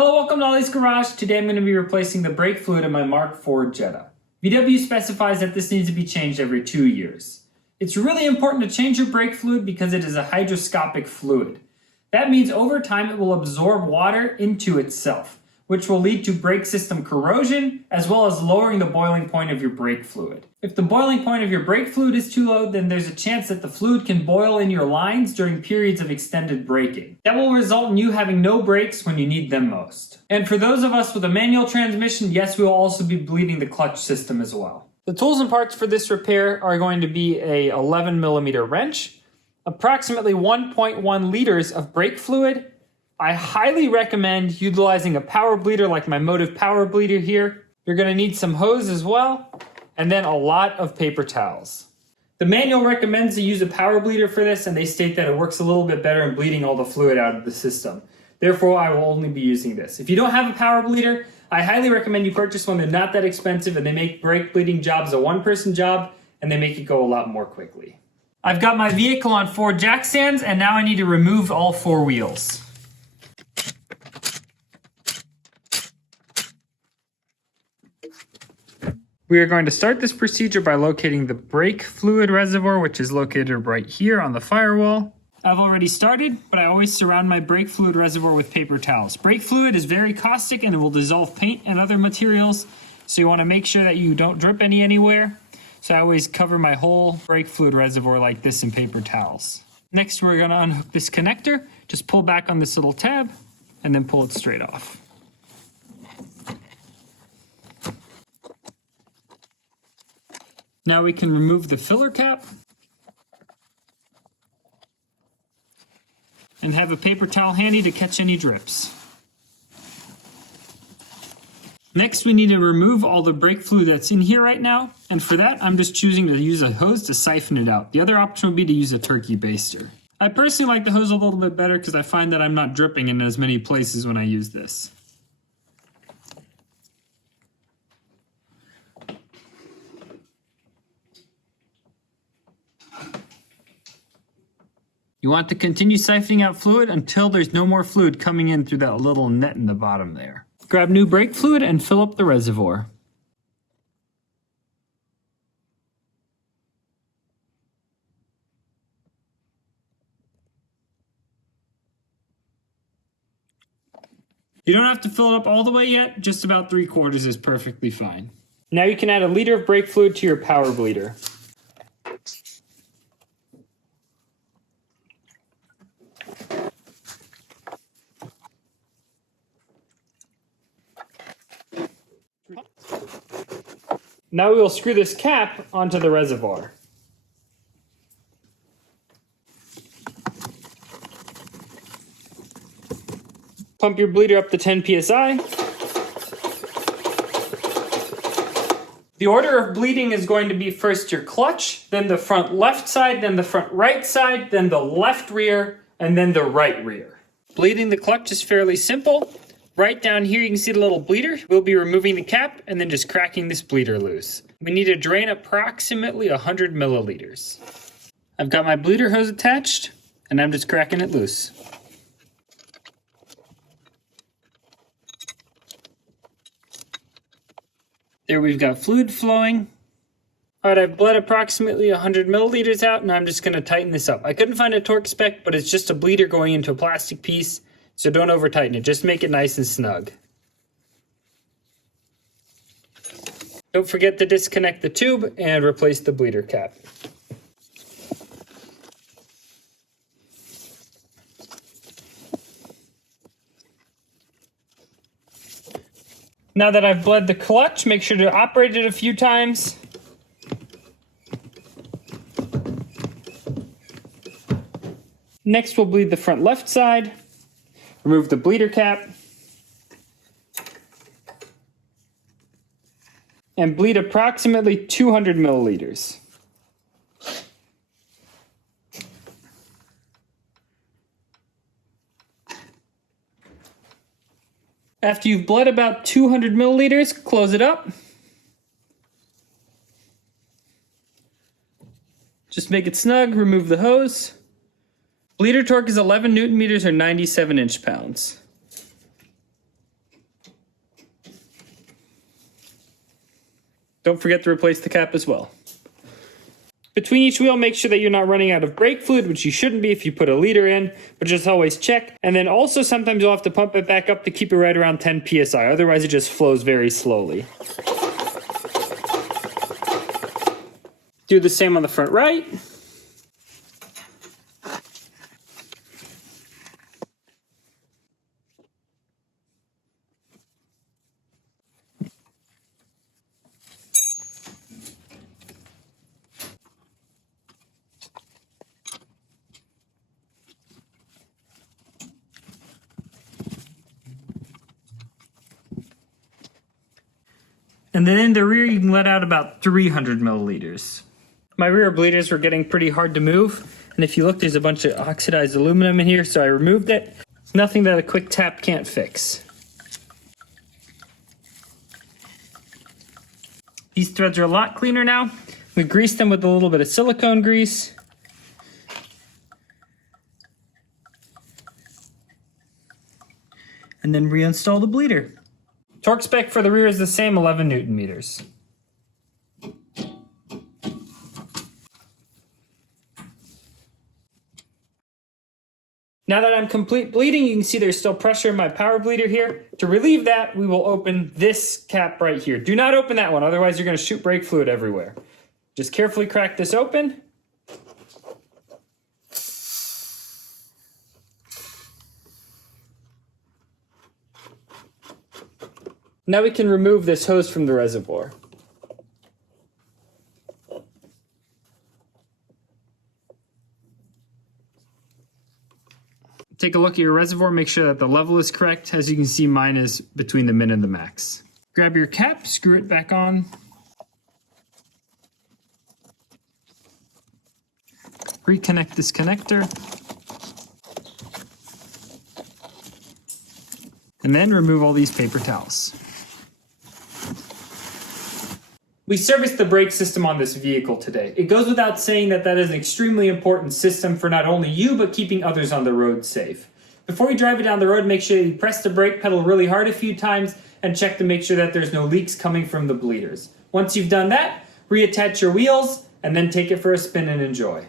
Hello, welcome to Ollie's Garage. Today I'm going to be replacing the brake fluid in my Mark IV Jetta. VW specifies that this needs to be changed every 2 years. It's really important to change your brake fluid because it is a hygroscopic fluid. That means over time it will absorb water into itself, which will lead to brake system corrosion as well as lowering the boiling point of your brake fluid. If the boiling point of your brake fluid is too low, then there's a chance that the fluid can boil in your lines during periods of extended braking. That will result in you having no brakes when you need them most. And for those of us with a manual transmission, yes, we will also be bleeding the clutch system as well. The tools and parts for this repair are going to be a 11mm wrench, approximately 1.1 liters of brake fluid. I highly recommend utilizing a power bleeder like my Motive power bleeder here. You're going to need some hose as well, and then a lot of paper towels. The manual recommends to use a power bleeder for this, and they state that it works a little bit better in bleeding all the fluid out of the system. Therefore, I will only be using this. If you don't have a power bleeder, I highly recommend you purchase one. They're not that expensive, and they make brake bleeding jobs a one-person job, and they make it go a lot more quickly. I've got my vehicle on 4 jack stands, and now I need to remove all 4 wheels. We are going to start this procedure by locating the brake fluid reservoir, which is located right here on the firewall. I've already started, but I always surround my brake fluid reservoir with paper towels. Brake fluid is very caustic and it will dissolve paint and other materials, so you want to make sure that you don't drip any anywhere. So I always cover my whole brake fluid reservoir like this in paper towels. Next, we're going to unhook this connector. Just pull back on this little tab and then pull it straight off. Now we can remove the filler cap and have a paper towel handy to catch any drips. Next, we need to remove all the brake fluid that's in here right now, and for that I'm just choosing to use a hose to siphon it out. The other option would be to use a turkey baster. I personally like the hose a little bit better because I find that I'm not dripping in as many places when I use this. You want to continue siphoning out fluid until there's no more fluid coming in through that little net in the bottom there. Grab new brake fluid and fill up the reservoir. You don't have to fill it up all the way yet, just about 3/4 is perfectly fine. Now you can add a liter of brake fluid to your power bleeder. Now we will screw this cap onto the reservoir. Pump your bleeder up to 10 psi. The order of bleeding is going to be first your clutch, then the front left side, then the front right side, then the left rear, and then the right rear. Bleeding the clutch is fairly simple. Right down here you can see the little bleeder. We'll be removing the cap and then just cracking this bleeder loose. We need to drain approximately 100 milliliters. I've got my bleeder hose attached and I'm just cracking it loose. There we've got fluid flowing. Alright, I've bled approximately 100 milliliters out and I'm just going to tighten this up. I couldn't find a torque spec, but it's just a bleeder going into a plastic piece. So don't over tighten it, just make it nice and snug. Don't forget to disconnect the tube and replace the bleeder cap. Now that I've bled the clutch, make sure to operate it a few times. Next we'll bleed the front left side. Remove the bleeder cap and bleed approximately 200 milliliters. After you've bled about 200 milliliters, close it up. Just make it snug, remove the hose. Bleeder torque is 11 Newton meters or 97 inch-pounds. Don't forget to replace the cap as well. Between each wheel, make sure that you're not running out of brake fluid, which you shouldn't be if you put a liter in, but just always check. And then also sometimes you'll have to pump it back up to keep it right around 10 psi, otherwise it just flows very slowly. Do the same on the front right. And then in the rear, you can let out about 300 milliliters. My rear bleeders were getting pretty hard to move. And if you look, there's a bunch of oxidized aluminum in here, so I removed it. Nothing that a quick tap can't fix. These threads are a lot cleaner now. We greased them with a little bit of silicone grease. And then reinstall the bleeder. Torque spec for the rear is the same, 11 Newton meters. Now that I'm complete bleeding, you can see there's still pressure in my power bleeder here. To relieve that, we will open this cap right here. Do not open that one, otherwise you're going to shoot brake fluid everywhere. Just carefully crack this open. Now we can remove this hose from the reservoir. Take a look at your reservoir, make sure that the level is correct. As you can see, mine is between the min and the max. Grab your cap, screw it back on. Reconnect this connector. And then remove all these paper towels. We serviced the brake system on this vehicle today. It goes without saying that that is an extremely important system for not only you, but keeping others on the road safe. Before you drive it down the road, make sure you press the brake pedal really hard a few times and check to make sure that there's no leaks coming from the bleeders. Once you've done that, reattach your wheels and then take it for a spin and enjoy.